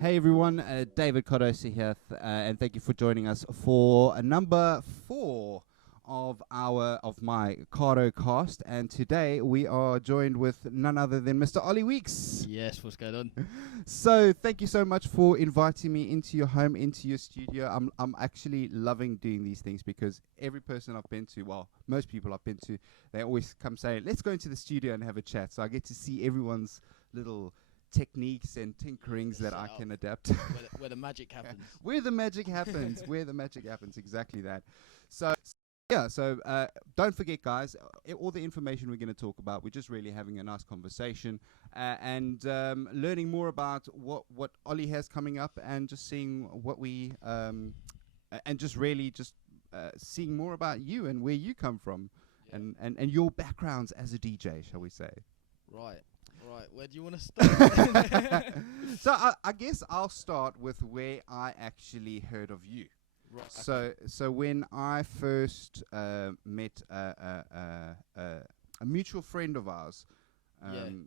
Hey everyone, David Cardoso here, and thank you for joining us for number 4 of my cardocast. And today we are joined with none other than Mr. Ollie Weeks. Yes, what's going on? So thank you so much for inviting me into your home, into your studio. I'm actually loving doing these things because every person I've been to, well, most people I've been to, they always come saying, "Let's go into the studio and have a chat." So I get to see everyone's little techniques and tinkerings that I can adapt. Where the magic happens. Where the magic happens. Where the magic happens. Exactly that. So don't forget, guys, all the information we're going to talk about, we're just really having a nice conversation and learning more about what Ollie has coming up, and just seeing what we and just really just seeing more about you and where you come from, and your backgrounds as a DJ, shall we say. Right, where do you want to start? So I guess I'll start with where I actually heard of you. Right. So when I first met a mutual friend of ours, Mr.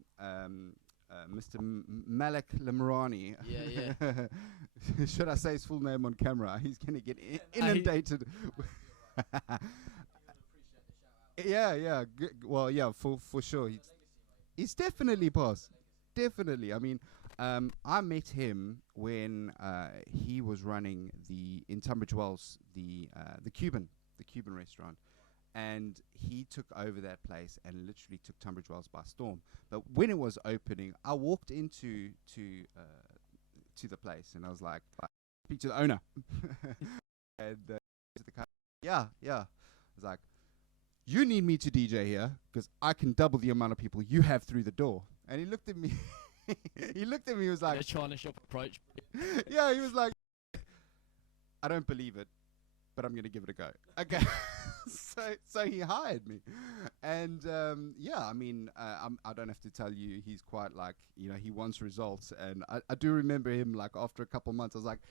Malik Lamrani. Yeah. Should I say his full name on camera? He's going to get inundated. Yeah. Well, yeah, for sure. He's definitely boss. Definitely. I mean, I met him when he was running in Tunbridge Wells the Cuban restaurant, and he took over that place and literally took Tunbridge Wells by storm. But when it was opening, I walked into the place and I was like, speak to the owner, and yeah. I was like, "You need me to DJ here because I can double the amount of people you have through the door." And he looked at me. He was like, "A China shop approach." Yeah, he was like, "I don't believe it, but I'm gonna give it a go." Okay. So he hired me, and I mean, I don't have to tell you, he's quite like, he wants results, and I do remember him, like, after a couple months, I was like,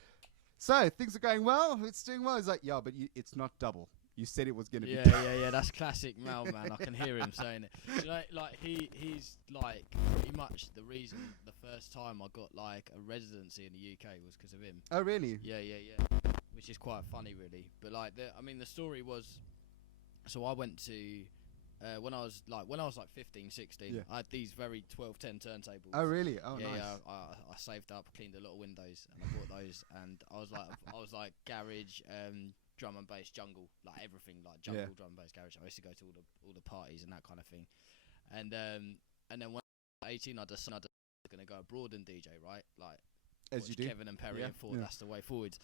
"So things are going well? It's doing well?" He's like, "Yeah, but it's not double. You said it was going to be." Yeah. That's classic Mal, man. I can hear him saying it. Like he's like pretty much the reason the first time I got like a residency in the UK was because of him. Oh, really? Yeah. Which is quite funny, really. But like, the story was, so I went to when I was like 15, 16. Yeah. I had these very 1210 turntables. Oh, really? Oh, yeah, nice. Yeah, I saved up, cleaned a lot of windows, and I bought those. And I was like garage, drum and bass, jungle, like everything, like jungle, drum and bass, garage. I used to go to all the parties and that kind of thing. And then when I was 18, I decided I was gonna go abroad and DJ, right? Like, as you do, Kevin and Perry, and thought that's the way forward.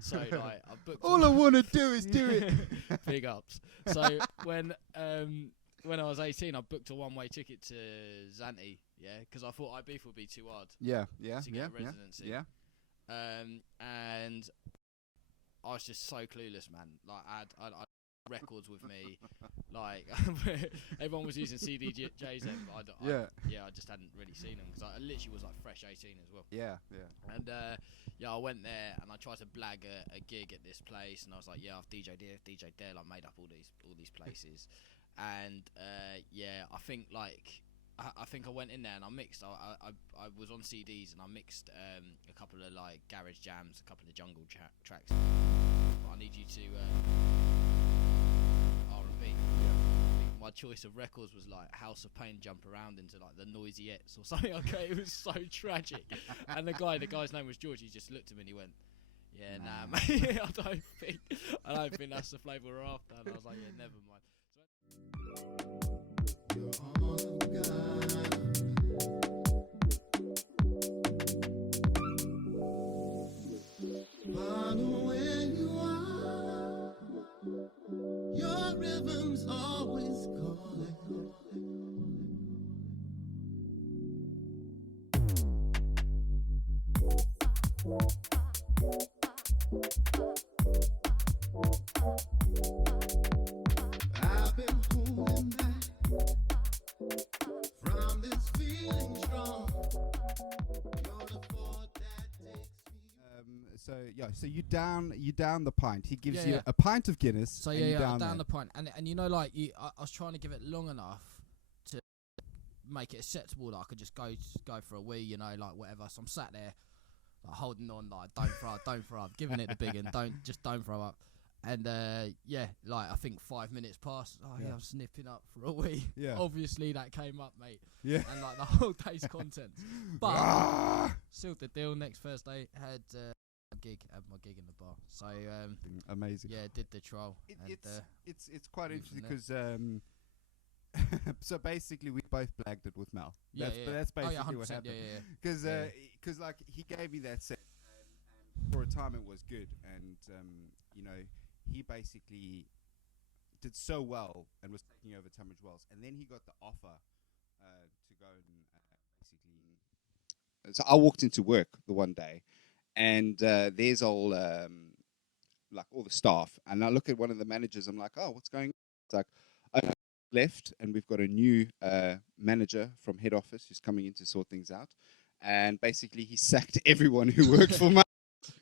So like, I booked. All I wanna do is do it. Big ups. So when I was 18, I booked a one-way ticket to Zante, because I thought Ibiza would be too hard. To get a residency. Yeah. And I was just so clueless, man. Like, I had records with me. Like, everyone was using CDJs then, but I just hadn't really seen them, because I literally was like fresh 18 as well. Yeah. And I went there and I tried to blag a gig at this place, and I was like, I've DJed here, DJed there, like made up all these places. And I think like I think I went in there and I mixed. I was on CDs and I mixed a couple of like garage jams, a couple of jungle tracks. But I need you to R&B. Yeah. My choice of records was like House of Pain, Jump Around into like the Noisyettes or something. Okay, it was so tragic. And the guy's name was George. He just looked at me and he went, "Yeah, nah, mate, I don't think that's the flavour we're after." And I was like, "Yeah, never mind." You're all I've got. Follow where you are. Your rhythm's always calling. I've been holding back from this feeling strong. You're the force that takes me. So you down the pint. He gives you Yeah. a pint of Guinness. So and you down the pint, and like I was trying to give it long enough to make it acceptable that I could just go for a wee, like whatever. So I'm sat there, like holding on, like don't throw up, giving it the big and don't throw up. And like I think 5 minutes passed. Oh yeah, I'm snipping up for a wee. Yeah. Obviously that came up, mate. Yeah. And like the whole day's content. But sealed the deal. Next Thursday had had my gig in the bar. So amazing. yeah, did the trial. It's quite moved interesting from because so basically we both blagged it with Mal. But that's basically what happened. Because like he gave me that set, and for a time it was good, and you know, he basically did so well and was taking over Tunbridge Wells, and then he got the offer to go and basically. So I walked into work the one day, and there's all like all the staff, and I look at one of the managers. I'm like, oh, what's going on? It's like, I left, and we've got a new manager from head office who's coming in to sort things out, and basically he sacked everyone who worked for me.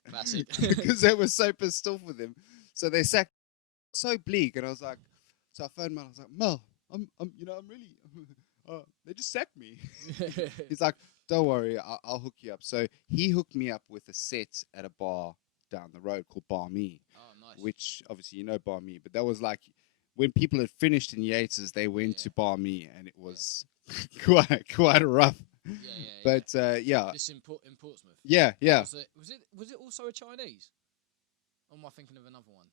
Classic. Because they were so pissed off with him. So they sacked so bleak, and I was like, so I phoned Mel. I was like, Mel, I'm really, they just sacked me. He's like, don't worry, I'll hook you up. So he hooked me up with a set at a bar down the road called Bar Me. Oh, nice. Which obviously you know Bar Me, but that was like when people had finished in Yates's, they went to Bar Me, and it was quite rough. But This in Portsmouth. Yeah. Was it also a Chinese? Or am I thinking of another one?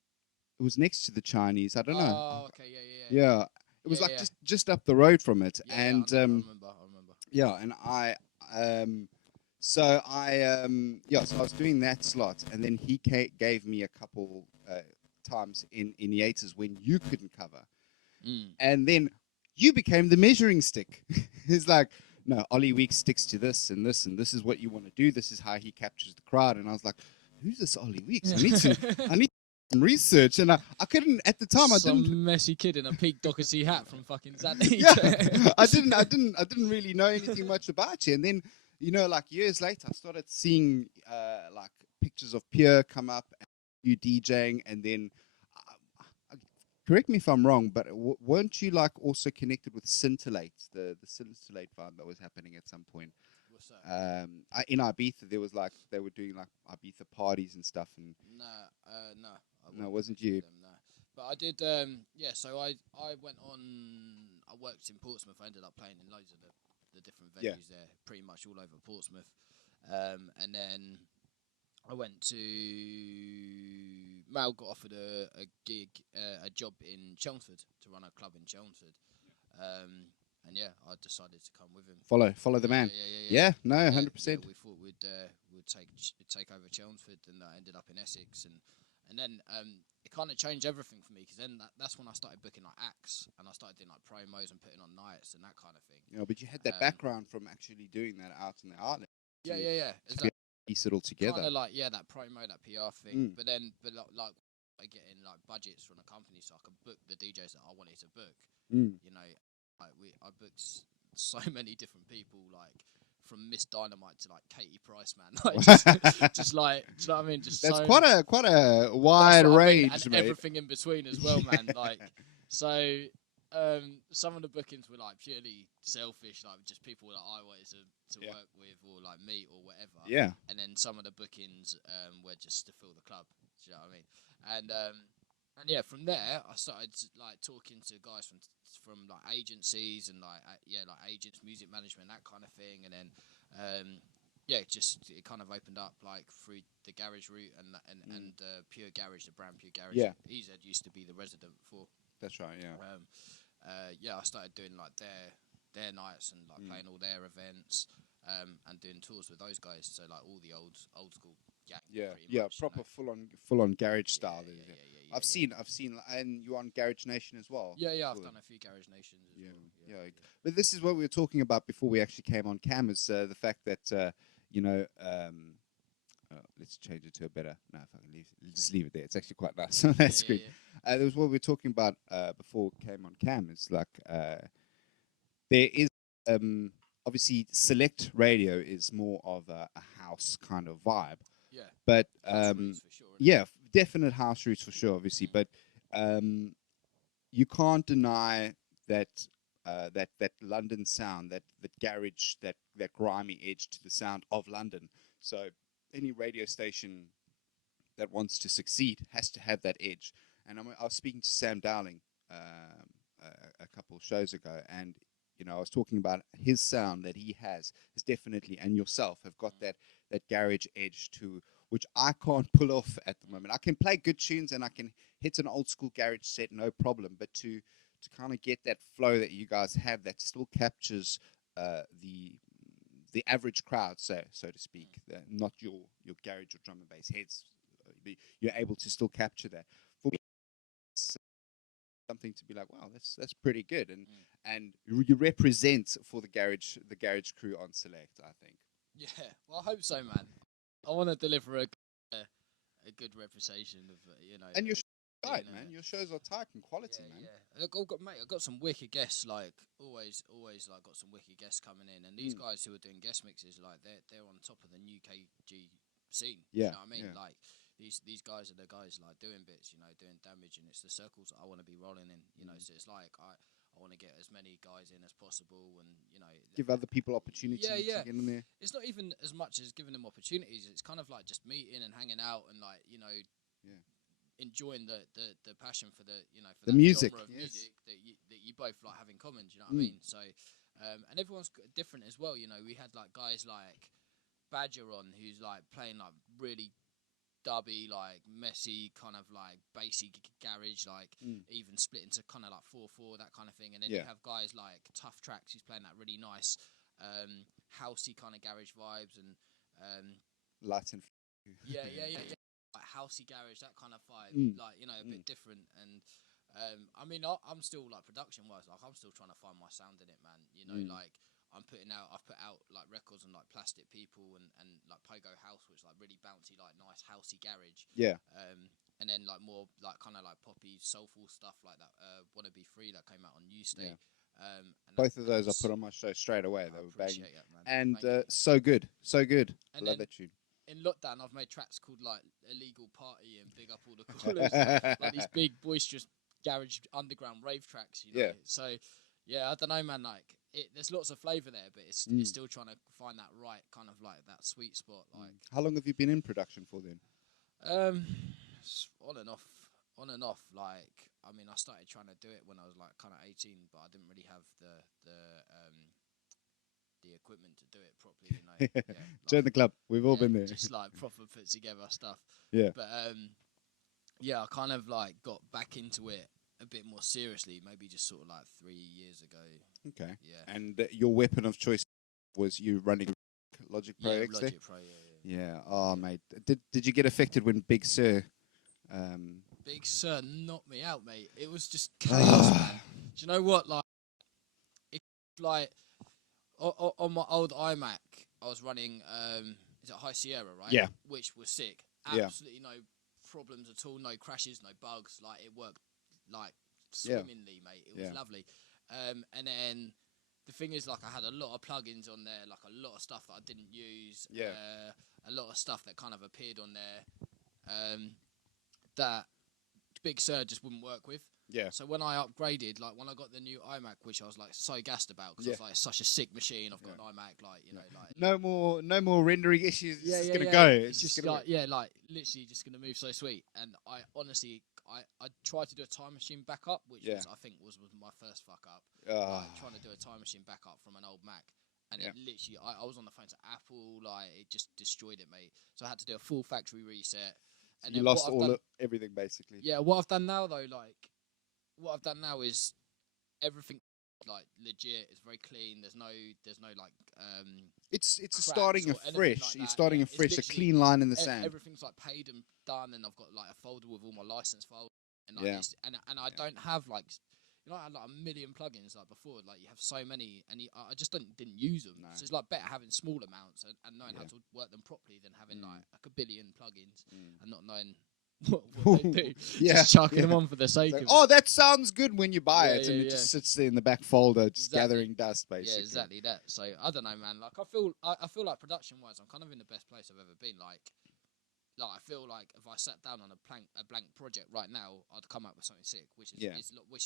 It was next to the Chinese. I don't know. Oh, okay, Yeah, it was just up the road from it, and I remember. Yeah, and so I was doing that slot, and then he gave me a couple times in Yates's when you couldn't cover, and then you became the measuring stick. He's like, no, Ollie Weeks sticks to this and this, and this is what you want to do. This is how he captures the crowd. And I was like, who's this Ollie Weeks? I need some research, and I couldn't at the time. Some messy kid in a Pete Doherty hat from fucking Zadney. Yeah, I didn't really know anything much about you. And then, you know, like years later, I started seeing like pictures of Pierre come up, and you DJing, and then correct me if I'm wrong, but weren't you like also connected with Scintillate, the Scintillate vibe that was happening at some point? What's that? In Ibiza, there was like they were doing like Ibiza parties and stuff, and no, it wasn't you. No. But I did. So I went on. I worked in Portsmouth. I ended up playing in loads of the different venues there, pretty much all over Portsmouth, and then I went to Mal got offered a gig, a job in Chelmsford to run a club in Chelmsford, and I decided to come with him. Follow the man. Yeah, no, 100%. We thought we'd take over Chelmsford, and I ended up in Essex, and then it kind of changed everything for me, because then that's when I started booking like acts, and I started doing like promos and putting on nights and that kind of thing. You know, but you had that background from actually doing that out in the outlet. Yeah. Piece it all together. Kind of like that promo, that PR thing. But like I get in like budgets from the company, so I could book the DJs that I wanted to book. You know, I booked so many different people, like from Miss Dynamite to like Katie Price, man. Like just like, do you know what I mean? Just that's quite a wide range, and mate. everything in between as well, man. Like so. Some of the bookings were like purely selfish, like just people that I wanted to work with, or like meet or whatever. Yeah. And then some of the bookings were just to fill the club. Do you know what I mean? And from there I started like talking to guys from like agencies and like agents, music management, that kind of thing. And then it kind of opened up like through the garage route and Pure Garage, the brand Pure Garage. Yeah. EZ used to be the resident before. That's right. Yeah. I started doing like their nights and like playing all their events, and doing tours with those guys. So like all the old school gang. Much, proper full on garage style. I've seen, and you're on Garage Nation as well. Yeah, I've done a few Garage Nations as well. Yeah. But this is what we were talking about before we actually came on cam, is the fact that let's change it to a better. No, if I can just leave it there. It's actually quite nice on that screen. There was what we were talking about before we came on cam. It's like there is obviously select radio is more of a house kind of vibe. Yeah. But House roots for sure, definite house roots for sure, obviously. But you can't deny that that London sound, that garage, that grimy edge to the sound of London. So any radio station that wants to succeed has to have that edge. And I was speaking to Sam Dowling a couple of shows ago, and I was talking about his sound that he has definitely, and yourself have got that garage edge to which I can't pull off at the moment. I can play good tunes and I can hit an old school garage set, no problem. But to kind of get that flow that you guys have that still captures the average crowd, so to speak, not your garage or drum and bass heads, you're able to still capture that. For me, it's something to be like, wow, that's pretty good, and you represent for the garage crew on Select, I think. Yeah, well, I hope so, man. I want to deliver a good representation of And your tight, man. Your shows are tight and quality, man. Yeah. Look, I've got some wicked guests. Like always, like got some wicked guests coming in, and these guys who are doing guest mixes, like they're on top of the new KG scene. Yeah, you know what I mean. Yeah. Like these guys are the guys like doing bits, doing damage, and it's the circles that I want to be rolling in. So it's like I want to get as many guys in as possible, and give other people opportunities to get in there. It's not even as much as giving them opportunities. It's kind of like just meeting and hanging out and enjoying the passion for the the music, genre of music that you both like have in common. Do you know what I mean? So and everyone's different as well. We had like guys like Badger on, who's like playing like really dubby, like messy, kind of like bassy garage, like even split into kind of like 4/4, that kind of thing. And then you have guys like Tough Tracks, who's playing that really nice housey kind of garage vibes, and Latin. yeah, like housey garage, that kind of vibe, like a bit different. And I mean, I'm still like production wise, like I'm still trying to find my sound in it, man. Like I've put out like records on like Plastic People and like Pogo House, which is like really bouncy, like nice housey garage. Yeah. And then like more like kind of like poppy soulful stuff like that. Wanna Be Free, that came out on New State. Yeah. And both of those I put on my show straight away. They were banging. That, man. And so good. And love that tune. In lockdown, I've made tracks called like Illegal Party and Big Up All the Callers, like these big boisterous garage underground rave tracks. Yeah. So yeah, I don't know, man. Like there's lots of flavour there, but it's still trying to find that right kind of like that sweet spot. Like, how long have you been in production for then? On and off. Like, I mean, I started trying to do it when I was like kind of 18, but I didn't really have the equipment to do it properly. Join the club. We've all been there. Just like proper put together stuff. Yeah. But I kind of like got back into it a bit more seriously, maybe just sort of like 3 years ago. Okay. Yeah. And your weapon of choice was you running Logic Pro XD? Logic Pro, yeah. Oh, mate. Did you get affected when Big Sir? Big Sir knocked me out, mate. It was just chaos, man. Do you know what? Like, on my old iMac, I was running, is it High Sierra, right? Yeah. Which was sick. Yeah. Absolutely no problems at all, no crashes, no bugs. Like, it worked, like, swimmingly, mate. It was lovely. And then the thing is, like, I had a lot of plugins on there, like a lot of stuff that I didn't use. Yeah. A lot of stuff that kind of appeared on there that Big Sur just wouldn't work with. Yeah. So when I upgraded, like when I got the new iMac, which I was like so gassed about, because I was like, it's such a sick machine. I've got an iMac, like like no more rendering issues. Yeah, it's gonna go. It's just like like literally just gonna move so sweet. And I honestly, I tried to do a time machine backup, which was, I think was my first fuck up. Trying to do a time machine backup from an old Mac. And it literally, I was on the phone to Apple, like it just destroyed it, mate. So I had to do a full factory reset. And you lost everything basically. Yeah, what I've done now though, is everything like legit. It's very clean. There's no like It's starting afresh. Like You're starting afresh. A clean line in the sand. Everything's like paid and done, and I've got like a folder with all my license files. And like and I don't have like. I had like a million plugins like before. Like you have so many, and I just didn't use them. No. So it's like better having small amounts and knowing how to work them properly than having like a billion plugins and not knowing what they do. Just chucking them on for the sake of it. Oh, that sounds good when you buy it, and it just sits there in the back folder, just gathering dust, basically. Yeah, exactly that. So I don't know, man. Like I feel like production wise, I'm kind of in the best place I've ever been. Like I feel like if I sat down on a blank project right now, I'd come up with something sick, which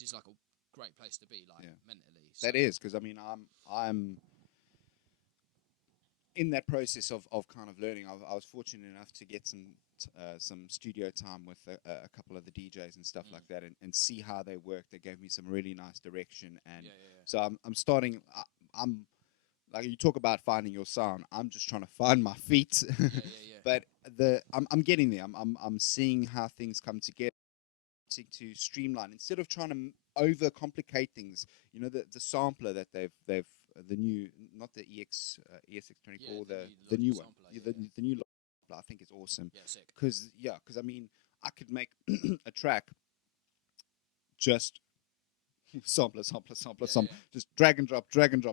is like a great place to be, like mentally. So. That is, because I mean, in that process of kind of learning, I was fortunate enough to get some studio time with a couple of the DJs and stuff like that, and see how they work. They gave me some really nice direction, and so I'm starting. I'm like, you talk about finding your sound. I'm just trying to find my feet, but I'm getting there. I'm seeing how things come together to streamline instead of trying to overcomplicate things. You know, the sampler that they've the new, not the ESX24, the new one, the new sampler, I think is awesome. Yeah, sick. Because I mean, I could make a track just sampler, just drag and drop,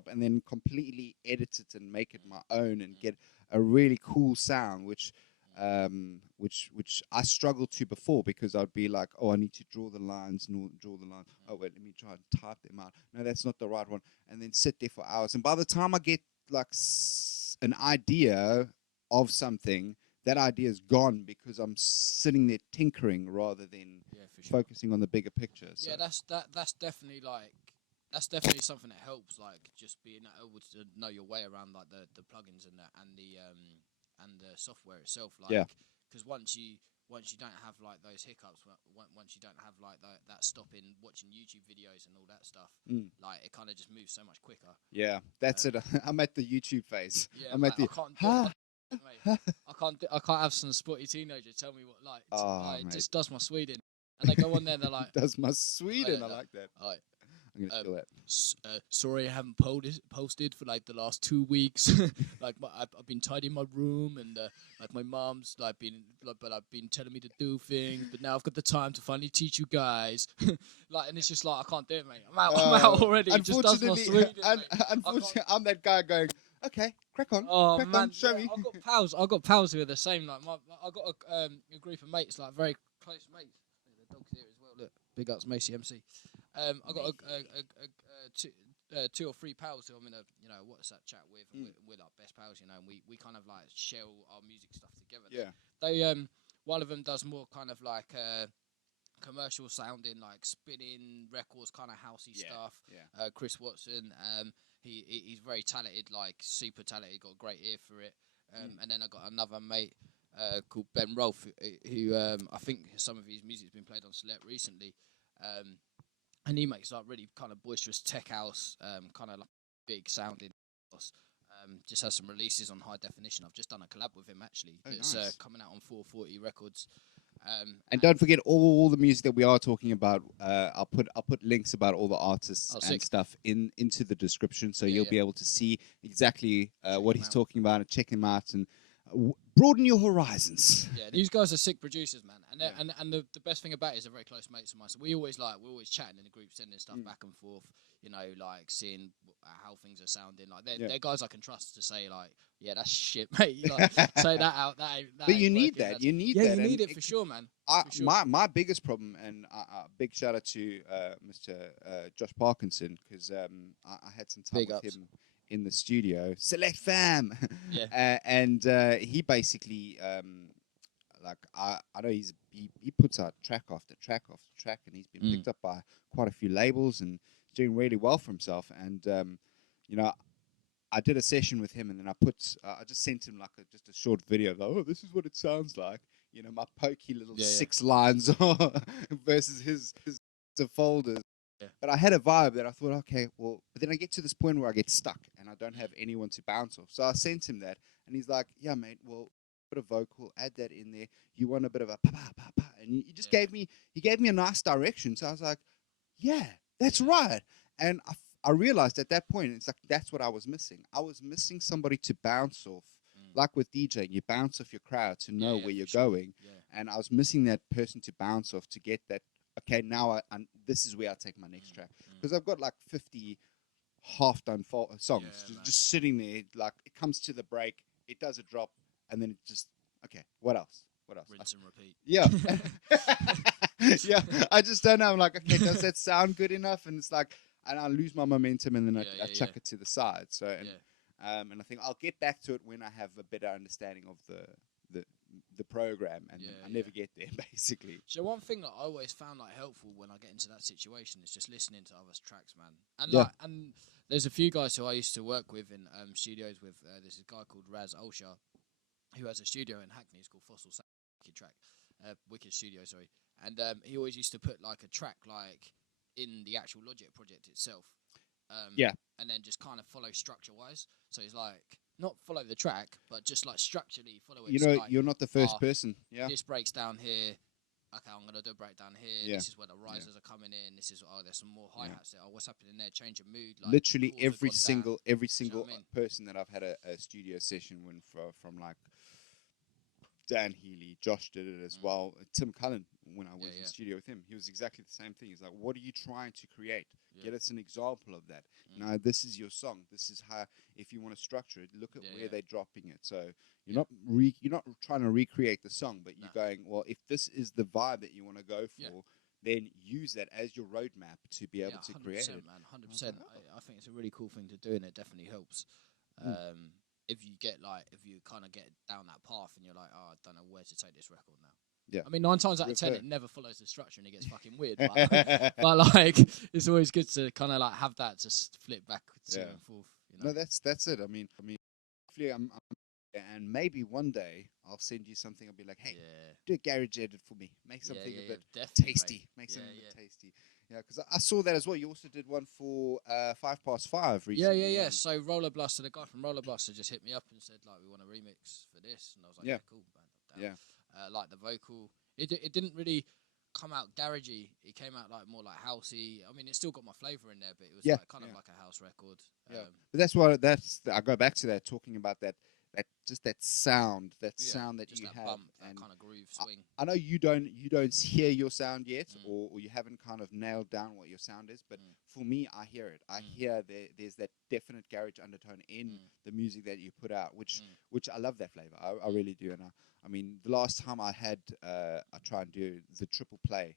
and then completely edit it and make it my own and get a really cool sound, which I struggled to before, because I'd be like, oh, I need to draw the lines. Oh, wait, let me try and type them out. No, that's not the right one. And then sit there for hours. And by the time I get like an idea of something, that idea is gone, because I'm sitting there tinkering rather than focusing on the bigger picture. So. Yeah, that's definitely something that helps, like just being able to know your way around like the plugins and the software itself, like, because once you don't have like those hiccups, once you don't have like that stopping watching YouTube videos and all that stuff, like it kind of just moves so much quicker. Yeah, that's it. I'm at the YouTube phase. Yeah, I'm at the. I can't have some spotty teenager tell me what it just does my Sweden, and they go on there and they're like, does my Sweden? I like that. I'm gonna steal that. Sorry, I haven't posted for like the last 2 weeks. Like I've been tidying my room, and like my mom's like been telling me to do things, but now I've got the time to finally teach you guys. Like, and it's just like, I can't do it, mate. I'm out already. Unfortunately, unfortunately, I'm that guy going, okay, crack on. Crack on, show me. I've got pals who are the same. Like I got a group of mates, like very close mates. The dog's here as well. Look, big ups, Macy MC. I got two or three pals who I'm in a WhatsApp chat with. We're like best pals, and we kind of like share all our music stuff together. Yeah. They one of them does more kind of like commercial sounding, like spinning records, kind of housey stuff. Yeah. Chris Watson. He's very talented, like super talented. Got a great ear for it. And then I got another mate called Ben Rolfe, who I think some of his music's been played on Select recently. And he makes like really kind of boisterous tech house, kind of like big sounding house. Just has some releases on high definition. I've just done a collab with him actually. It's nice. Coming out on 440 Records. And don't forget all the music that we are talking about. I'll put links about all the artists and stuff into the description, so you'll be able to see exactly what he's talking about and check him out and broaden your horizons. Yeah, these guys are sick producers, man. And the best thing about it is they're very close mates of mine. So we're always chatting in the group, sending stuff back and forth. Like seeing how things are sounding. Like they're guys I can trust to say like, yeah, that's shit, mate. Like, say that out. That but you need that. You need that. Yeah, you need it for sure, man. My biggest problem, and big shout out to Mr. Josh Parkinson, because I had some time with him in the studio. Select fam. Yeah. And he basically like I know he puts out track after track after track, and he's been picked up by quite a few labels and doing really well for himself. And I did a session with him, and then I just sent him like just a short video of like, oh, this is what it sounds like. My pokey little 6 lines versus his folders. Yeah. But I had a vibe that I thought, okay, well, but then I get to this point where I get stuck and I don't have anyone to bounce off. So I sent him that, and he's like, yeah, mate, well, bit of vocal, add that in there. You want a bit of a pa-pa-pa-pa. And he just gave me a nice direction. So I was like, yeah, that's right. And I realized at that point, it's like, that's what I was missing. I was missing somebody to bounce off. Like with DJing, you bounce off your crowd to know where you're going. Yeah. And I was missing that person to bounce off to get that, okay, now this is where I take my next track. Because I've got like 50 half-done songs just sitting there. Like, it comes to the break, it does a drop, and then it just, okay, what else? Rinse and repeat. Yeah. Yeah, I just don't know. I'm like, okay, does that sound good enough? And it's like, and I lose my momentum, and then I chuck it to the side. So, and I think I'll get back to it when I have a better understanding of the program, and Yeah, I never get there basically. So one thing that I always found like helpful when I get into that situation is just listening to others' tracks, man. And Yeah. like, and there's a few guys who I used to work with in studios with. There's a guy called Raz Olsha, who has a studio in Hackney. It's called Fossil Sound, Wicked Studio, sorry. And he always used to put like a track like in the actual Logic project itself. And then just kind of follow structure wise. So it's like not follow the track, but just like structurally follow it. You So, know, like, you're not the first person. Yeah. this breaks down here. Okay, I'm gonna do a breakdown here. Yeah. This is where the risers are coming in. This is there's some more hi hats there. Oh, what's happening there? Change of mood. Like, Literally chords have every gone single down. You know what I mean? person that I've had a studio session with from like Dan Healy, Josh did it as well. Tim Cullen, when I was in the studio with him, he was exactly the same thing. He's like, "What are you trying to create? Get us an example of that. Now, this is your song. This is how. If you want to structure it, look at where they're dropping it. So you're not trying to recreate the song, but you're going, well, if this is the vibe that you want to go for, then use that as your roadmap to be able to create it. Man, 100%. I think it's a really cool thing to do, and it definitely helps. If you kind of get down that path and you're like, oh, I don't know where to take this record now. Yeah. I mean, 9 times out of 10, it never follows the structure and it gets fucking weird. But like, it's always good to kind of like have that just flip back to and forth. You know? No, that's it. I mean, hopefully and maybe one day I'll send you something. I'll be like, hey, do a garage edit for me. Make something a bit tasty. Make something a bit tasty. Yeah, because I saw that as well. You also did one for 5 past 5 recently. Yeah. So Roller Blaster, the guy from Roller Blaster just hit me up and said, like, we want a remix for this. And I was like, cool, man. Like the vocal. It didn't really come out garagey. It came out like more like housey. I mean, it still got my flavour in there, but it was like kind of like a house record. But that's why I go back to that, talking about that sound, sound that just you that have, bump, and that kind of groove swing. I know you don't hear your sound yet, or you haven't kind of nailed down what your sound is, but for me, I hear it. I hear there's that definite garage undertone in the music that you put out, which I love that flavor. I really do. And I mean, the last time I try and do the triple play.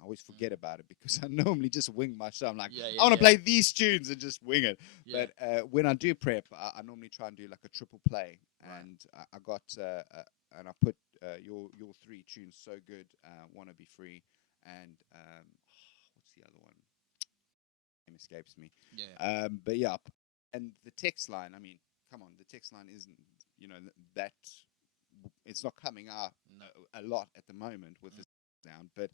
I always forget about it because I normally just wing my show. I'm like, I want to play these tunes and just wing it. But when I do prep, I normally try and do like a triple play. And I got, and I put your 3 tunes, So Good, Wanna Be Free, and what's the other one? Name escapes me. But yeah, and the text line, I mean, come on, the text line isn't, that, it's not coming out a lot at the moment with the sound, but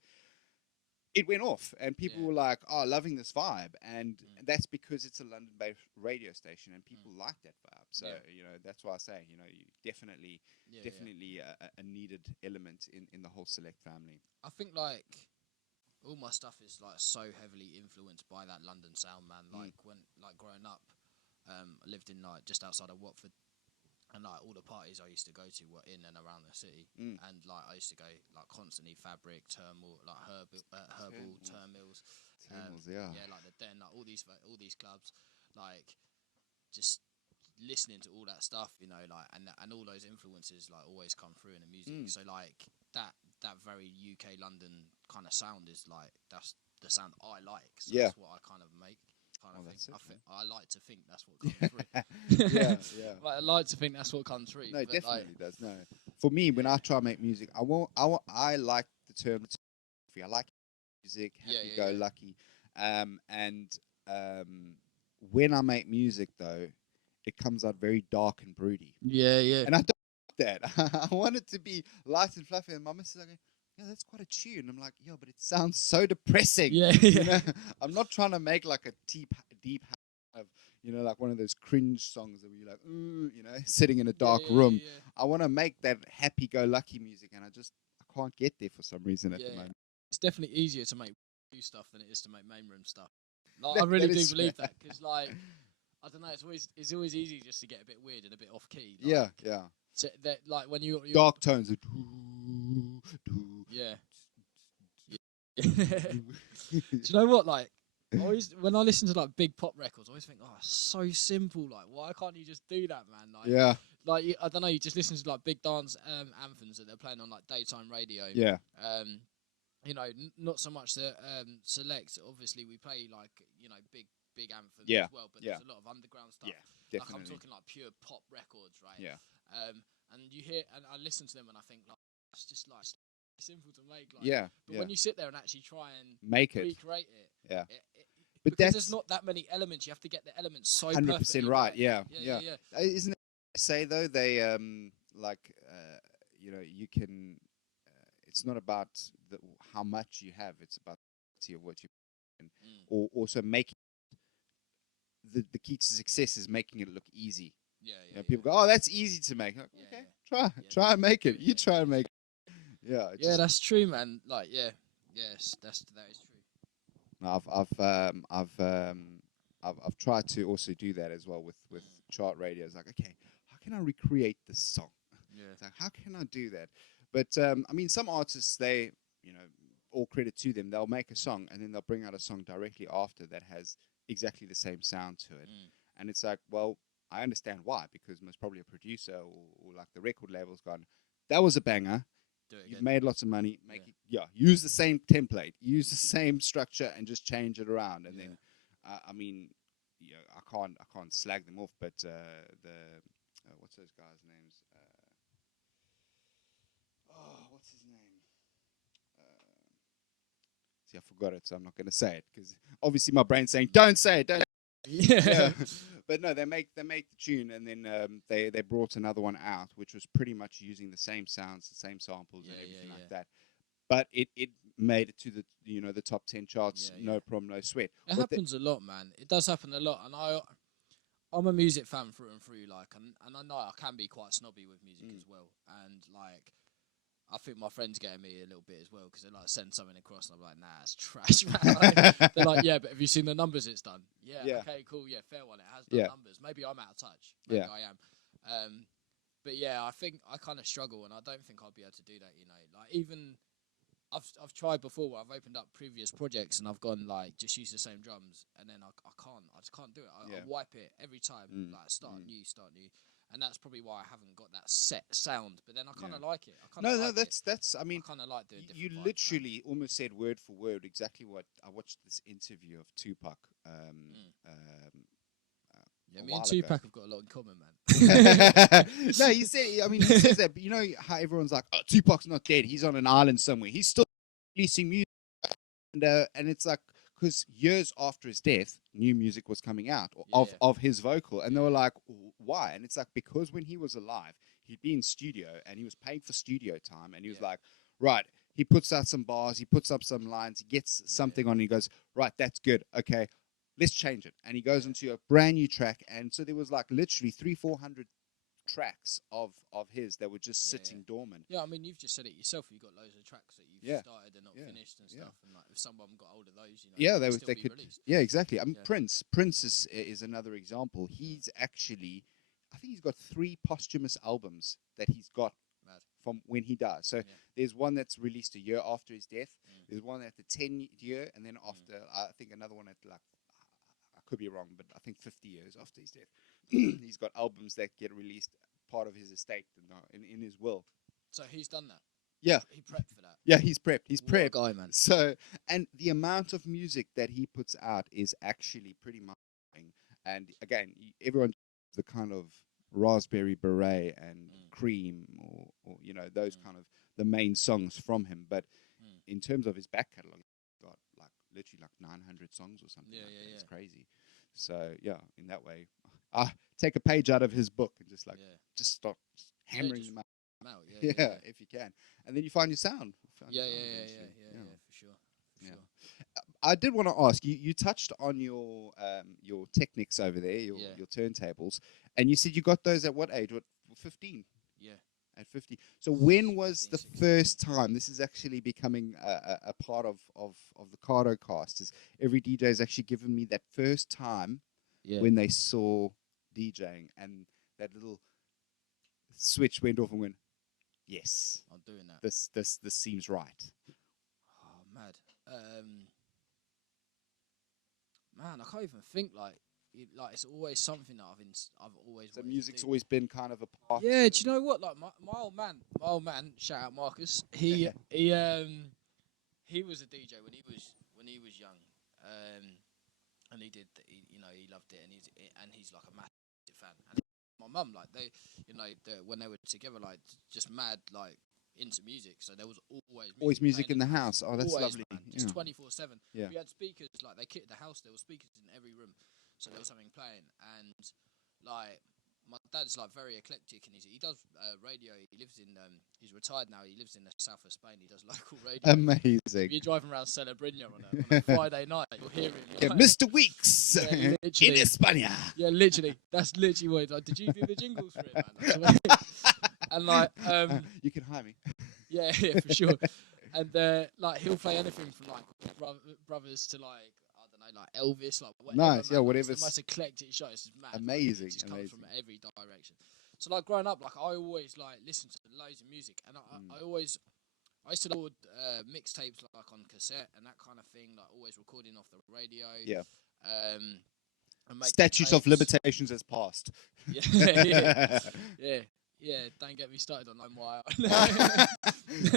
it went off, and people were like, "Oh, loving this vibe," and that's because it's a London-based radio station, and people like that vibe. So that's why I say, you definitely a needed element in the whole Select family. I think like all my stuff is like so heavily influenced by that London sound, man. Like when growing up, I lived in like just outside of Watford. And like all the parties I used to go to were in and around the city, and like I used to go like constantly Fabric, Turmoil, like Herbal, Turmills, like the Den, like all these clubs, like just listening to all that stuff, like and all those influences like always come through in the music. So like that very UK London kind of sound is like that's the sound I like. So that's what I kind of make. I like to think that's what comes through. Like, I like to think that's what comes through. No, it definitely does. No, for me, when I try to make music, I like the term. I like music, happy-go-lucky, and when I make music, though, it comes out very dark and broody. And I don't like that. I want it to be light and fluffy. And my missus is like, yeah, that's quite a tune. I'm like, yeah, but it sounds so depressing. I'm not trying to make like a deep of, like one of those cringe songs that you're like, ooh, sitting in a dark room. I want to make that happy-go-lucky music, and I can't get there for some reason at the moment. It's definitely easier to make new stuff than it is to make main room stuff. Like, I really do believe that, because like, I don't know, it's always easy just to get a bit weird and a bit off key. Like, so that, like when you're dark tones. Do you know what? Like, when I listen to like big pop records, I always think, oh, it's so simple. Like, why can't you just do that, man? Like, I don't know. You just listen to like big dance anthems that they're playing on like daytime radio. Not so much the Select. Obviously, we play like big anthems as well. But there's a lot of underground stuff. Definitely. Like I'm talking like pure pop records, right? and you hear, and I listen to them, and I think like it's just like simple to make. Like, Yeah. but when you sit there and actually try and Make it. recreate it, Yeah. but But because that's there's not that many elements, you have to get the elements so 100% perfectly right. Yeah. yeah. Isn't it say though they you know, you can. It's not about how much you have; it's about the quality of what you can, or also making the key to success is making it look easy. Yeah, You know, people go, "Oh, that's easy to make." Like, Yeah, okay, yeah. try and make it. Yeah. You try and make it. Yeah, Yeah, that's true, man. Like, yes, that is true. I've tried to also do that as well with chart radios. Like, okay, how can I recreate this song? Yeah. It's like, how can I do that? But I mean, some artists, they, you know, all credit to them, they'll make a song and then they'll bring out a song directly after that has exactly the same sound to it. And it's like, well, I understand why, because most probably a producer or like the record label's gone, that was a banger. You've made lots of money. Use the same template, use the same structure, and just change it around. And then, I mean, I can't slag them off, but what's those guys' names? What's his name? See, I forgot it, so I'm not going to say it because obviously my brain's saying, "Don't say it, don't." Yeah. But no, they make the tune, and then they brought another one out, which was pretty much using the same sounds, the same samples, and everything like that. But it made it to the top 10 charts, no problem, no sweat. It happens a lot, man. It does happen a lot, and I'm a music fan through and through, like, and I know I can be quite snobby with music as well, and like. I think my friends getting me a little bit as well because they like send something across and I'm like, nah, it's trash, man. Like, they're like, yeah, but have you seen the numbers it's done? Yeah. Okay, cool, yeah, fair one. It has done numbers. Maybe I'm out of touch. Maybe I am. But yeah, I think I kind of struggle and I don't think I'll be able to do that. You know, like even I've tried before where I've opened up previous projects and I've gone like just use the same drums and then I just can't do it. I wipe it every time. Like start new. And that's probably why I haven't got that set sound. But then I kind of like it. That's. I mean, I kind of like doing. You literally almost said word for word exactly what I watched this interview of Tupac. Me and Tupac have got a lot in common, man. No, he said. I mean, he says that. But you know how everyone's like, "Oh, Tupac's not dead. He's on an island somewhere. He's still releasing music." And it's like, because years after his death, new music was coming out of his vocal, and they were like, "Why?" And it's like, because when he was alive, he'd be in studio and he was paying for studio time, and he was like, "Right." He puts out some bars, he puts up some lines, he gets something on, and he goes, "Right, that's good. Okay, let's change it." And he goes into a brand new track, and so there was like literally 300-400 tracks of his that were just sitting dormant. Yeah, I mean, you've just said it yourself. You've got loads of tracks that you've started and not finished and stuff. And like, if someone got hold of those, you know, they could. Released. Yeah, exactly. I mean, Prince is another example. He's actually, I think he's got 3 posthumous albums that he's got from when he died. So there's one that's released a year after his death. There's one at the 10 year, and then after I think another one at like, I could be wrong, but I think 50 years after his death. He's got albums that get released, part of his estate in his will. So he's done that. Yeah, he prepped for that. Yeah, he's prepped. He's prepped, guy, man. So, and the amount of music that he puts out is actually pretty mind-blowing. And again, everyone the kind of Raspberry Beret and Cream, or you know those kind of the main songs from him. But in terms of his back catalog, he's got like literally like 900 songs or something. It's crazy. So yeah, in that way, take a page out of his book and just start hammering them out. If you can, and then you find your sound. For sure. I did want to ask you. You touched on your Technics over there, your turntables, and you said you got those at what age? What, 15? Yeah. At 50. So when was the first time? This is actually becoming a part of the cardocast. Is every DJ has actually given me that first time when they saw DJing and that little switch went off and went, yes, I'm doing that. This seems right. Oh, mad. Man, I can't even think like it's always something that I've always. So music's always been kind of a part. Yeah, do you know what? Like my old man, shout out Marcus. He was a DJ when he was young, and he loved it, and he's like a massive fan. And my mum, like they, when they were together, like just mad, like into music. So there was always music playing in the house. Oh, that's always, lovely. man, just Yeah. 24/7. Yeah. We had speakers, like they kitted the house. There were speakers in every room, so there was something playing. And like my dad's like very eclectic, and he does radio. He lives in he's retired now. He lives in the south of Spain. He does local radio. Amazing. If you're driving around Celebrinia on a Friday night, you'll hear him. Yeah, Like, Mr. Weeks Yeah, in literally. España. Yeah, literally. That's literally what it's like. Did you do the jingles for it, man? And like, You can hire me. yeah, for sure. And like, he'll play anything from like brothers to like, I don't know, like Elvis, like whatever. Nice, yeah, man. whatever. It's the most eclectic show. It's just mad. Amazing, It's just coming amazing. from every direction. So like growing up, like I always like listened to loads of music, and I used to record mixtapes like on cassette and that kind of thing, like always recording off the radio. Yeah. And making Statutes of tapes. limitations has passed. Yeah. Don't get me started on LimeWire.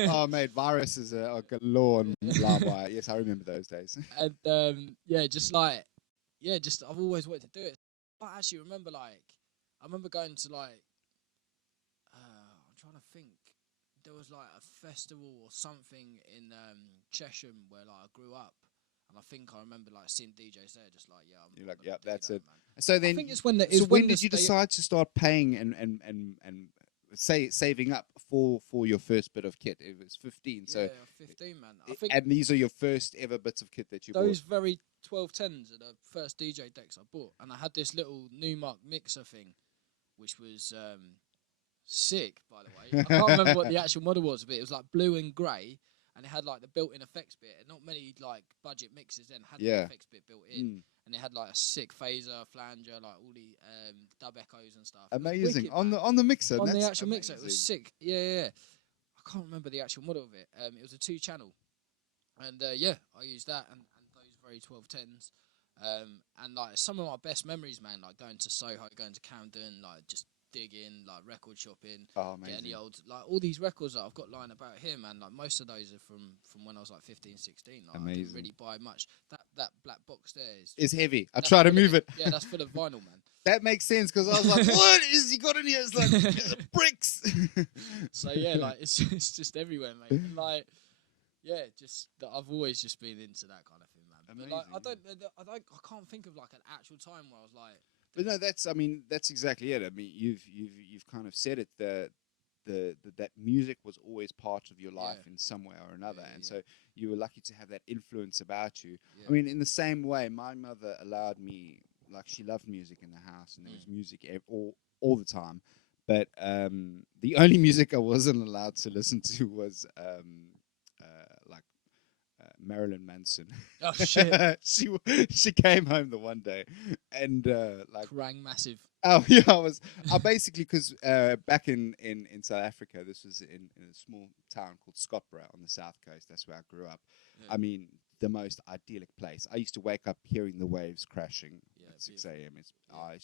Oh, mate, viruses are galore on LimeWire. Yes, I remember those days. And just I've always wanted to do it. I actually remember I remember going to like I'm trying to think. There was like a festival or something in Chesham where like I grew up, and I think I remember like seeing DJs there, just like You're like, gonna yep, do that's that, it. man. So then, I think it's when when did you decide to start paying and saving up for your first bit of kit? It was 15. Yeah, So 15, man. I think and these are your first ever bits of kit that you those bought. very 1210s are the first DJ decks I bought, and I had this little Newmark mixer thing, which was sick, by the way. I can't remember what the actual model was, but it was like blue and grey, and it had like the built-in effects bit. And not many like budget mixers then had the effects bit built in, and it had like a sick phaser, flanger, like all the dub echoes and stuff. Amazing. Wicked, on the mixer. on the That's actual mixer, it was amazing. sick. Yeah. I can't remember the actual model of it. It was a 2-channel, and I used that and those very 1210s. And like some of my best memories, man, like going to Soho, going to Camden, like just digging, like record shopping, getting the old, like all these records that I've got lying about here, man. Like most of those are from when I was like 15, 16. Like, I didn't really buy much. That black box there is heavy. I try to move it. Yeah, that's full of vinyl, man. That makes sense because I was like, what is he got in here? It's like bricks. So yeah, like it's just everywhere, mate. And, like just that I've always just been into that kind of thing, man. But like I can't think of like an actual time where I was like. But no, that's exactly it. I mean, you've kind of said it that music was always part of your life in some way or another, and so you were lucky to have that influence about you. I mean, in the same way, my mother allowed me, like, she loved music in the house, and there was music all the time. But the only music I wasn't allowed to listen to was Marilyn Manson. Oh shit! she came home the one day, and like Krang massive. Oh yeah, I basically, because back in South Africa, this was in a small town called Scotborough on the south coast. That's where I grew up. Yeah. I mean, the most idyllic place. I used to wake up hearing the waves crashing at 6 a.m. It's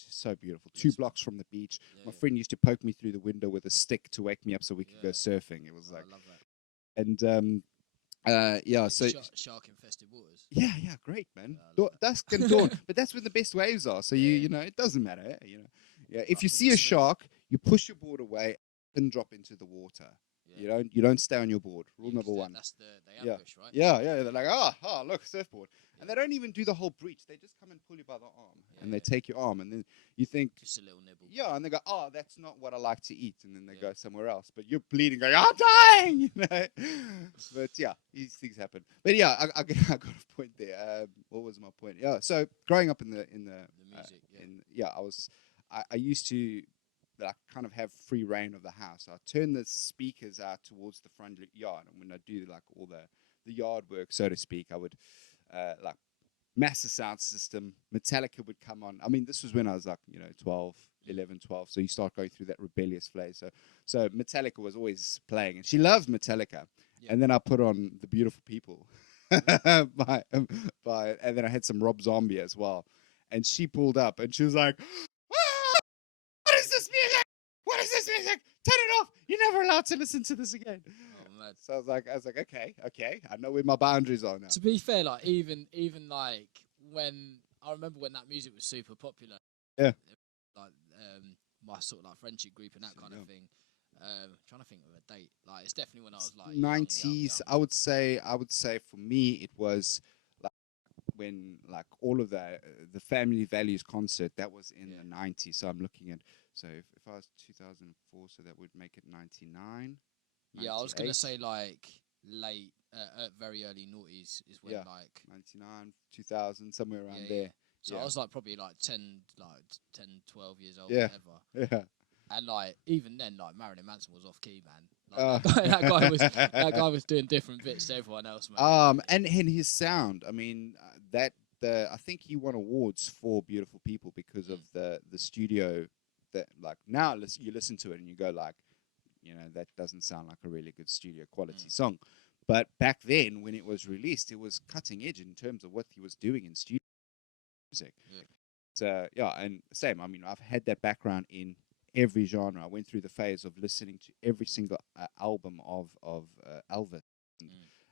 just so beautiful. 2 blocks from the beach. My friend used to poke me through the window with a stick to wake me up so we could go surfing. It was like, I love that. And so shark infested waters. Yeah, great, man. Dusk and dawn, but that's when the best waves are. So you know, it doesn't matter. If you see a shark, you push your board away and drop into the water. Yeah. You don't stay on your board. Rule number 1. That's the ambush, right? Yeah. They're like, look, surfboard. And they don't even do the whole breach. They just come and pull you by the arm, and they take your arm, and then you think, just a little nibble. Yeah, and they go, that's not what I like to eat, and then they go somewhere else. But you're bleeding, going, I'm dying, But yeah, these things happen. But yeah, I got a point there. What was my point? Yeah, so growing up in the music, I used to. I kind of have free reign of the house. I turn the speakers out towards the front yard, and when I do like all the yard work, so to speak, I would like master sound system. Metallica would come on. I mean, this was when I was like 11, 12. So you start going through that rebellious phase. So Metallica was always playing, and she loved Metallica. Yeah. And then I put on The Beautiful People, and then I had some Rob Zombie as well. And she pulled up, and she was like, what is this music? What is this music? Turn it off. You're never allowed to listen to this again. Oh, man. So I was like, okay. I know where my boundaries are now. To be fair, like even like when I remember when that music was super popular. Yeah. Like my sort of like friendship group and that kind of thing. Trying to think of a date. Like it's definitely when I was like 90s. young. I would say for me it was like when like all of the Family Values concert that was in the 90s. So I'm looking at if I was 2004, so that would make it 99. Yeah, I was gonna say like late, very early noughties is when like 99, 2000, somewhere around there. So I was like probably like 10, 12 years old, Yeah. whatever. Yeah. And like even then, like Marilyn Manson was off key, man. Like, that guy was doing different bits to everyone else, man. And his sound. I mean, I think he won awards for Beautiful People because of the studio. That like now you listen to it and you go like, you know, that doesn't sound like a really good studio quality song. But back then, when it was released, it was cutting edge in terms of what he was doing in studio music. Yeah. So and same. I mean, I've had that background in every genre. I went through the phase of listening to every single album of Elvis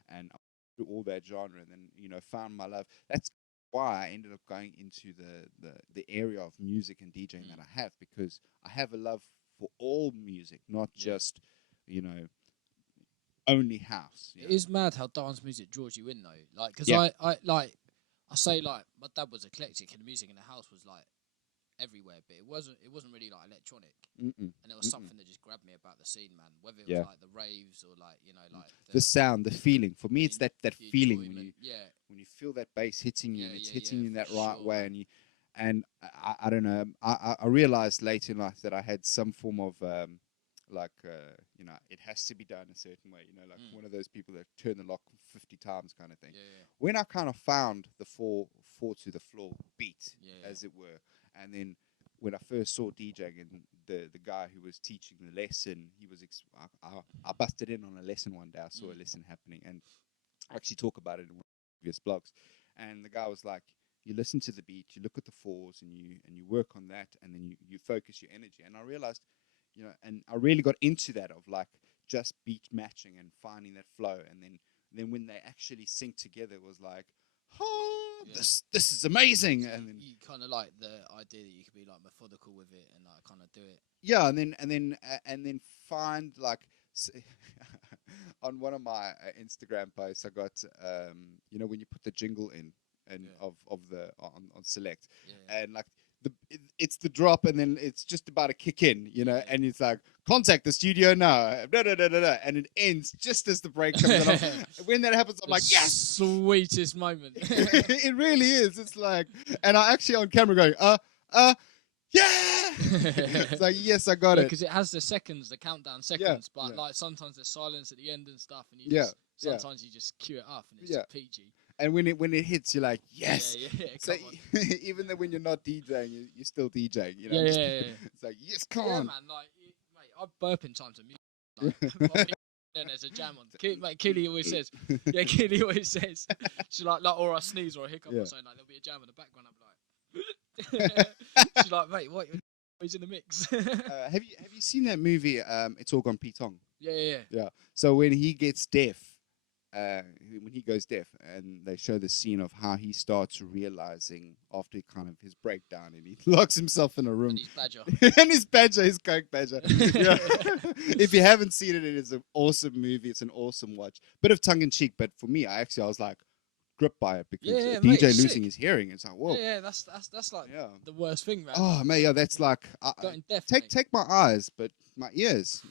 and through all that genre, and then found my love. That's why I ended up going into the area of music and DJing that I have, because I have a love for all music, not just only house. It is mad how dance music draws you in though. Like, because I say like my dad was eclectic and the music in the house was like everywhere, but it wasn't really like electronic. And it was something that just grabbed me about the scene, man. Whether it was like the raves or like like the sound, the feeling. For me, it's that feeling when you feel that bass hitting you, and it's hitting you in that right way, and I don't know. I realized later in life that I had some form of it has to be done a certain way. One of those people that turn the lock 50 times kind of thing. When I kind of found the four to the floor beat, as it were, and then when I first saw DJing and the guy who was teaching the lesson, he was I busted in on a lesson one day. I saw a lesson happening, and I actually talk about it in one of the previous blogs. And the guy was like, you listen to the beat, you look at the fours, and you work on that, and then you focus your energy. And I realized, and I really got into that of like just beat matching and finding that flow, and then when they actually sync together, it was like, oh, this is amazing. And then you kind of like the idea that you could be like methodical with it and like kind of do it. Yeah, and then find like on one of my Instagram posts, I got when you put the jingle in and of the on select, and like it's the drop, and then it's just about to kick in, and it's like, contact the studio now, blah, blah, blah, blah, blah, and it ends just as the break comes on. When that happens, I'm like, yes, sweetest moment. It really is. It's like, and I actually on camera going, yeah. It's like, yes, I got it. Because it has the seconds, the countdown seconds, but like sometimes there's silence at the end and stuff, and sometimes you just cue it up and it's peachy. And when it hits, you're like, yes. So even though when you're not DJing, you're still DJing. It's like, yes, come on. Yeah, man. Like, mate, I burp in time to music. Like, then there's a jam on. Mate, Keely always says. Yeah, Keely always says. She's like, or I sneeze or I hiccup or something. Like, there'll be a jam in the background. I'm like, she's like, mate, what? He's in the mix. Have you seen that movie? It's All Gone Pete-Tong. Yeah. So when he gets deaf. When he goes deaf, and they show the scene of how he starts realizing after kind of his breakdown, and he locks himself in a room. And his badger. His Coke badger. If you haven't seen it, it is an awesome movie. It's an awesome watch. Bit of tongue in cheek, but for me, I was like gripped by it because DJ losing his hearing. It's like, whoa. Yeah, that's like the worst thing, man. Oh man, yeah, that's like take my eyes, but my ears.